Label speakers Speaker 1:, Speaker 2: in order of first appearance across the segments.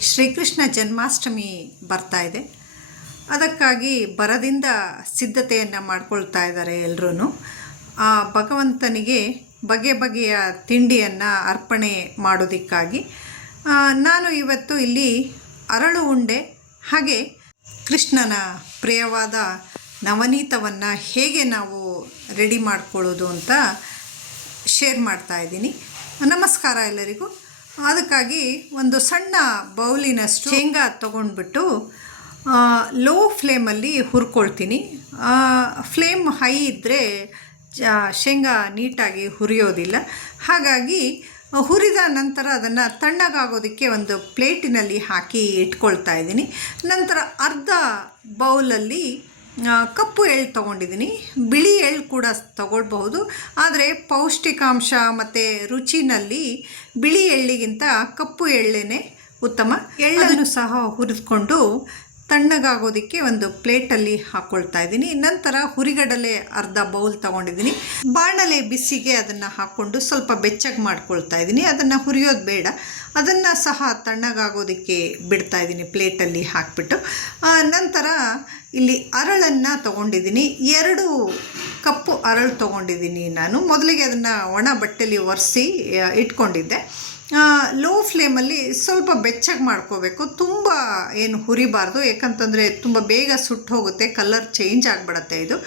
Speaker 1: ಶ್ರೀಕೃಷ್ಣ ಜನ್ಮಾಷ್ಟಮಿ ಬರ್ತಾ ಇದೆ. ಅದಕ್ಕಾಗಿ ಬರದಿಂದ ಸಿದ್ಧತೆಯನ್ನು ಮಾಡ್ಕೊಳ್ತಾ ಇದ್ದಾರೆ ಎಲ್ಲರೂ ಆ ಭಗವಂತನಿಗೆ ಬಗೆ ಬಗೆಯ ತಿಂಡಿಯನ್ನು ಅರ್ಪಣೆ ಮಾಡೋದಕ್ಕಾಗಿ ನಾನು ಇವತ್ತು ಇಲ್ಲಿ ಅರಳು ಉಂಡೆ ಹಾಗೆ ಕೃಷ್ಣನ ಪ್ರಿಯವಾದ ನವನೀತವನ್ನು ಹೇಗೆ ನಾವು ರೆಡಿ ಮಾಡ್ಕೊಳ್ಳೋದು ಅಂತ ಶೇರ್ ಮಾಡ್ತಾ ಇದ್ದೀನಿ. ನಮಸ್ಕಾರ ಎಲ್ಲರಿಗೂ. ಅದಕ್ಕಾಗಿ ಒಂದು ಸಣ್ಣ ಬೌಲಿನಷ್ಟು ಶೇಂಗಾ ತೊಗೊಂಡ್ಬಿಟ್ಟು ಲೋ ಫ್ಲೇಮಲ್ಲಿ ಹುರ್ಕೊಳ್ತೀನಿ. ಫ್ಲೇಮ್ ಹೈ ಇದ್ದರೆ ಶೇಂಗಾ ನೀಟಾಗಿ ಹುರಿಯೋದಿಲ್ಲ. ಹಾಗಾಗಿ, ಹುರಿದ ನಂತರ ಅದನ್ನು ತಣ್ಣಗಾಗೋದಕ್ಕೆ ಒಂದು ಪ್ಲೇಟಿನಲ್ಲಿ ಹಾಕಿ ಇಟ್ಕೊಳ್ತಾ ಇದ್ದೀನಿ. ನಂತರ ಅರ್ಧ ಬೌಲಲ್ಲಿ ಕಪ್ಪು ಎಳ್ಳು ತೊಗೊಂಡಿದ್ದೀನಿ. ಬಿಳಿ ಎಳ್ಳು ಕೂಡ ತಗೊಳ್ಬಹುದು. ಆದರೆ ಪೌಷ್ಟಿಕಾಂಶ ಮತ್ತು ರುಚಿನಲ್ಲಿ ಬಿಳಿ ಎಳ್ಳಿಗಿಂತ ಕಪ್ಪು ಎಳ್ಳೆನೇ ಉತ್ತಮ. ಎಳ್ಳನ್ನು ಸಹ ಹುರಿದುಕೊಂಡು ತಣ್ಣಗಾಗೋದಕ್ಕೆ ಒಂದು ಪ್ಲೇಟಲ್ಲಿ ಹಾಕ್ಕೊಳ್ತಾ ಇದ್ದೀನಿ. ನಂತರ ಹುರಿಗಡಲೆ ಅರ್ಧ ಬೌಲ್ ತೊಗೊಂಡಿದ್ದೀನಿ. ಬಾಣಲೆ ಬಿಸಿಗೆ ಅದನ್ನು ಹಾಕ್ಕೊಂಡು ಸ್ವಲ್ಪ ಬೆಚ್ಚಗೆ ಮಾಡ್ಕೊಳ್ತಾ ಇದ್ದೀನಿ. ಅದನ್ನು ಹುರಿಯೋದು ಬೇಡ. ಅದನ್ನು ಸಹ ತಣ್ಣಗಾಗೋದಕ್ಕೆ ಬಿಡ್ತಾ ಇದ್ದೀನಿ ಪ್ಲೇಟಲ್ಲಿ ಹಾಕಿಬಿಟ್ಟು. ನಂತರ ಇಲ್ಲಿ ಅರಳನ್ನು ತೊಗೊಂಡಿದ್ದೀನಿ. ಎರಡು ಕಪ್ಪು ಅರಳು ತೊಗೊಂಡಿದ್ದೀನಿ ನಾನು. ಮೊದಲಿಗೆ ಅದನ್ನು ಒಣ ಬಟ್ಟೆಲಿ ಒರೆಸಿ ಇಟ್ಕೊಂಡಿದ್ದೆ. ಲೋ ಫ್ಲೇಮಲ್ಲಿ ಸ್ವಲ್ಪ ಬೆಚ್ಚಗೆ ಮಾಡ್ಕೋಬೇಕು. ತುಂಬ ಏನು ಹುರಿಬಾರ್ದು, ಯಾಕಂತಂದರೆ ತುಂಬ ಬೇಗ ಸುಟ್ಟು ಹೋಗುತ್ತೆ ಕಲರ್ ಚೇಂಜ್ ಆಗಿಬಿಡತ್ತೆ ಇದು.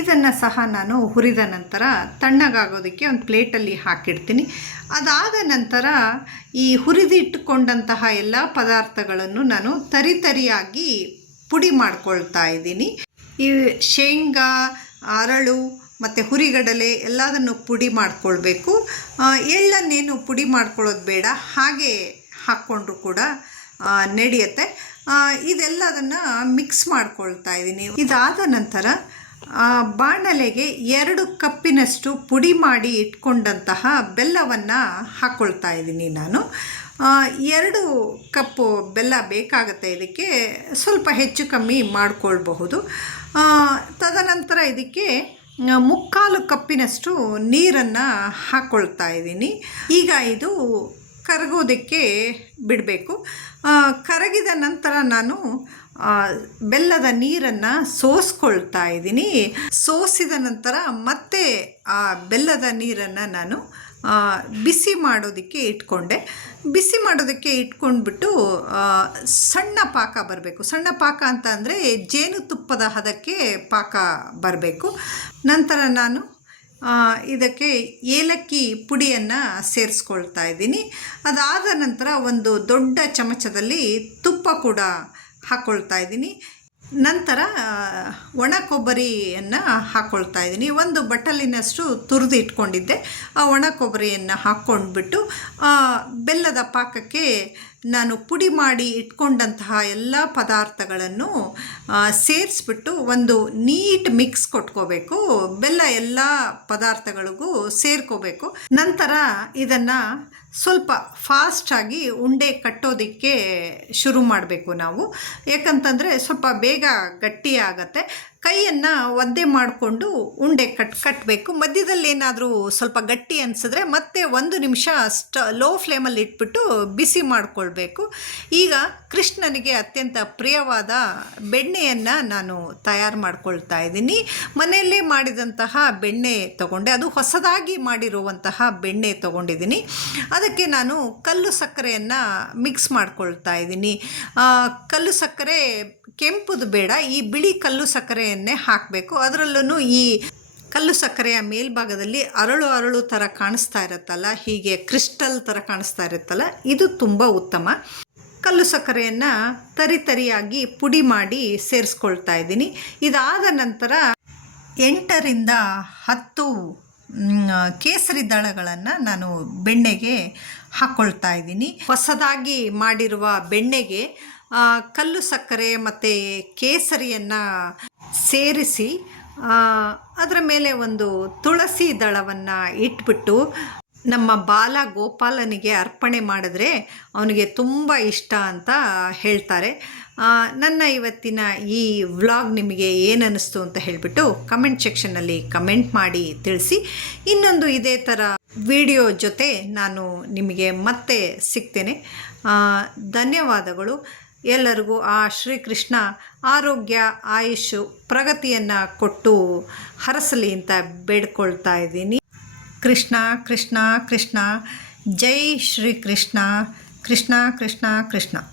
Speaker 1: ಇದನ್ನು ಸಹ ನಾನು ಹುರಿದ ನಂತರ ತಣ್ಣಗಾಗೋದಕ್ಕೆ ಒಂದು ಪ್ಲೇಟಲ್ಲಿ ಹಾಕಿಡ್ತೀನಿ. ಅದಾದ ನಂತರ ಈ ಹುರಿದಿಟ್ಟುಕೊಂಡಂತಹ ಎಲ್ಲ ಪದಾರ್ಥಗಳನ್ನು ನಾನು ತರಿತರಿಯಾಗಿ ಪುಡಿ ಮಾಡ್ಕೊಳ್ತಾ ಇದ್ದೀನಿ. ಈ ಶೇಂಗಾ, ಅರಳು ಮತ್ತು ಹುರಿಗಡಲೆ ಎಲ್ಲದನ್ನು ಪುಡಿ ಮಾಡ್ಕೊಳ್ಬೇಕು. ಎಳ್ಳನ್ನೇನು ಪುಡಿ ಮಾಡ್ಕೊಳ್ಳೋದು ಬೇಡ, ಹಾಗೆ ಹಾಕ್ಕೊಂಡ್ರು ಕೂಡ ನಡೆಯುತ್ತೆ. ಇದೆಲ್ಲದನ್ನು ಮಿಕ್ಸ್ ಮಾಡ್ಕೊಳ್ತಾ ಇದ್ದೀನಿ. ಇದಾದ ನಂತರ ಬಾಣಲೆಗೆ ಎರಡು ಕಪ್ಪಿನಷ್ಟು ಪುಡಿ ಮಾಡಿ ಇಟ್ಕೊಂಡಂತಹ ಬೆಲ್ಲವನ್ನು ಹಾಕ್ಕೊಳ್ತಾ ಇದ್ದೀನಿ ನಾನು. ಎರಡು ಕಪ್ಪು ಬೆಲ್ಲ ಬೇಕಾಗುತ್ತೆ ಇದಕ್ಕೆ ಸ್ವಲ್ಪ ಹೆಚ್ಚು ಕಮ್ಮಿ ಮಾಡಿಕೊಳ್ಬಹುದು. ತದನಂತರ ಇದಕ್ಕೆ ಮುಕ್ಕಾಲು ಕಪ್ಪಿನಷ್ಟು ನೀರನ್ನು ಹಾಕ್ಕೊಳ್ತಾ ಇದ್ದೀನಿ. ಈಗ ಇದು ಕರಗೋದಕ್ಕೆ ಬಿಡಬೇಕು. ಕರಗಿದ ನಂತರ ನಾನು ಬೆಲ್ಲದ ನೀರನ್ನು ಸೋಸ್ಕೊಳ್ತಾ ಇದ್ದೀನಿ. ಸೋಸಿದ ನಂತರ ಮತ್ತೆ ಆ ಬೆಲ್ಲದ ನೀರನ್ನು ನಾನು ಬಿಸಿ ಮಾಡೋದಕ್ಕೆ ಇಟ್ಕೊಂಡೆ. ಬಿಸಿ ಮಾಡೋದಕ್ಕೆ ಇಟ್ಕೊಂಡ್ಬಿಟ್ಟು ಸಣ್ಣ ಪಾಕ ಬರಬೇಕು. ಸಣ್ಣ ಪಾಕ ಅಂತ ಅಂದರೆ ಜೇನುತುಪ್ಪದ ಹದಕ್ಕೆ ಪಾಕ ಬರಬೇಕು. ನಂತರ ನಾನು ಇದಕ್ಕೆ ಏಲಕ್ಕಿ ಪುಡಿಯನ್ನು ಸೇರಿಸ್ಕೊಳ್ತಾ ಇದ್ದೀನಿ. ಅದಾದ ನಂತರ ಒಂದು ದೊಡ್ಡ ಚಮಚದಲ್ಲಿ ತುಪ್ಪ ಕೂಡ ಹಾಕ್ಕೊಳ್ತಾ ಇದ್ದೀನಿ. ನಂತರ ಒಣ ಕೊಬ್ಬರಿಯನ್ನು ಹಾಕ್ಕೊಳ್ತಾ ಇದ್ದೀನಿ. ಒಂದು ಬಟ್ಟಲಿನಷ್ಟು ತುರಿದು ಇಟ್ಕೊಂಡಿದ್ದೆ. ಆ ಒಣ ಕೊಬ್ಬರಿಯನ್ನು ಹಾಕ್ಕೊಂಡ್ಬಿಟ್ಟು ಬೆಲ್ಲದ ಪಾಕಕ್ಕೆ ನಾನು ಪುಡಿ ಮಾಡಿ ಇಟ್ಕೊಂಡಂತಹ ಎಲ್ಲ ಪದಾರ್ಥಗಳನ್ನು ಸೇರಿಸ್ಬಿಟ್ಟು ಒಂದು ನೀಟ್ ಮಿಕ್ಸ್ ಕೊಟ್ಕೋಬೇಕು. ಬೆಲ್ಲ ಎಲ್ಲ ಪದಾರ್ಥಗಳಿಗೂ ಸೇರ್ಕೋಬೇಕು. ನಂತರ ಇದನ್ನು ಸ್ವಲ್ಪ ಫಾಸ್ಟಾಗಿ ಉಂಡೆ ಕಟ್ಟೋದಕ್ಕೆ ಶುರು ಮಾಡಬೇಕು ನಾವು. ಯಾಕಂತಂದರೆ ಸ್ವಲ್ಪ ಬೇಗ ಗಟ್ಟಿ ಆಗತ್ತೆ ಕೈಯನ್ನು ಒದ್ದೆ ಮಾಡಿಕೊಂಡು ಉಂಡೆ ಕಟ್ ಕಟ್ಟಬೇಕು ಮಧ್ಯದಲ್ಲಿ ಏನಾದರೂ ಸ್ವಲ್ಪ ಗಟ್ಟಿ ಅನಿಸಿದ್ರೆ ಮತ್ತೆ ಒಂದು ನಿಮಿಷ ಸ್ಟ ಲೋ ಫ್ಲೇಮಲ್ಲಿ ಇಟ್ಬಿಟ್ಟು ಬಿಸಿ ಮಾಡಿಕೊಳ್ಬೇಕು. ಈಗ ಕೃಷ್ಣನಿಗೆ ಅತ್ಯಂತ ಪ್ರಿಯವಾದ ಬೆಣ್ಣೆಯನ್ನು ನಾನು ತಯಾರು ಮಾಡ್ಕೊಳ್ತಾ ಇದ್ದೀನಿ. ಮನೆಯಲ್ಲೇ ಮಾಡಿದಂತಹ ಬೆಣ್ಣೆ ತಗೊಂಡೆ. ಅದು ಹೊಸದಾಗಿ ಮಾಡಿರುವಂತಹ ಬೆಣ್ಣೆ ತಗೊಂಡಿದ್ದೀನಿ. ಅದಕ್ಕೆ ನಾನು ಕಲ್ಲು ಸಕ್ಕರೆಯನ್ನು ಮಿಕ್ಸ್ ಮಾಡ್ಕೊಳ್ತಾ ಇದ್ದೀನಿ. ಕಲ್ಲು ಸಕ್ಕರೆ ಕೆಂಪುದು ಬೇಡ. ಈ ಬಿಳಿ ಕಲ್ಲು ಸಕ್ಕರೆಯನ್ನೇ ಹಾಕಬೇಕು. ಅದರಲ್ಲೂ ಈ ಕಲ್ಲು ಸಕ್ಕರೆಯ ಮೇಲ್ಭಾಗದಲ್ಲಿ ಅರಳು ಅರಳು ಥರ ಕಾಣಿಸ್ತಾ ಇರುತ್ತಲ್ಲ, ಹೀಗೆ ಕ್ರಿಸ್ಟಲ್ ಥರ ಕಾಣಿಸ್ತಾ ಇರುತ್ತಲ್ಲ, ಇದು ತುಂಬ ಉತ್ತಮ. ಕಲ್ಲು ಸಕ್ಕರೆಯನ್ನು ತರಿತರಿಯಾಗಿ ಪುಡಿ ಮಾಡಿ ಸೇರಿಸ್ಕೊಳ್ತಾ ಇದ್ದೀನಿ. ಇದಾದ ನಂತರ ಎಂಟರಿಂದ ಹತ್ತು ಕೇಸರಿ ದಳಗಳನ್ನು ನಾನು ಬೆಣ್ಣೆಗೆ ಹಾಕ್ಕೊಳ್ತಾ ಇದ್ದೀನಿ. ಹೊಸದಾಗಿ ಮಾಡಿರುವ ಬೆಣ್ಣೆಗೆ ಕಲ್ಲು ಸಕ್ಕರೆ ಮತ್ತು ಕೇಸರಿಯನ್ನು ಸೇರಿಸಿ ಅದರ ಮೇಲೆ ಒಂದು ತುಳಸಿ ದಳವನ್ನು ಇಟ್ಬಿಟ್ಟು ನಮ್ಮ ಬಾಲ ಗೋಪಾಲನಿಗೆ ಅರ್ಪಣೆ ಮಾಡಿದ್ರೆ ಅವನಿಗೆ ತುಂಬ ಇಷ್ಟ ಅಂತ ಹೇಳ್ತಾರೆ. ನನ್ನ ಇವತ್ತಿನ ಈ ವ್ಲಾಗ್ ನಿಮಗೆ ಏನನ್ನಿಸ್ತು ಅಂತ ಹೇಳಿಬಿಟ್ಟು ಕಮೆಂಟ್ ಸೆಕ್ಷನ್ನಲ್ಲಿ ಕಮೆಂಟ್ ಮಾಡಿ ತಿಳಿಸಿ. ಇನ್ನೊಂದು ಇದೇ ಥರ ವಿಡಿಯೋ ಜೊತೆ ನಾನು ನಿಮಗೆ ಮತ್ತೆ ಸಿಗ್ತೇನೆ. ಧನ್ಯವಾದಗಳು. ಎಲ್ಲರಿಗೂ ಆ ಶ್ರೀಕೃಷ್ಣ ಆರೋಗ್ಯ, ಆಯುಷು, ಪ್ರಗತಿಯನ್ನು ಕೊಟ್ಟು ಹರಸಲಿ ಅಂತ ಬೇಡ್ಕೊಳ್ತಾ ಇದ್ದೀನಿ. कृष्णा कृष्णा कृष्णा जय श्री कृष्णा कृष्णा कृष्णा कृष्णा।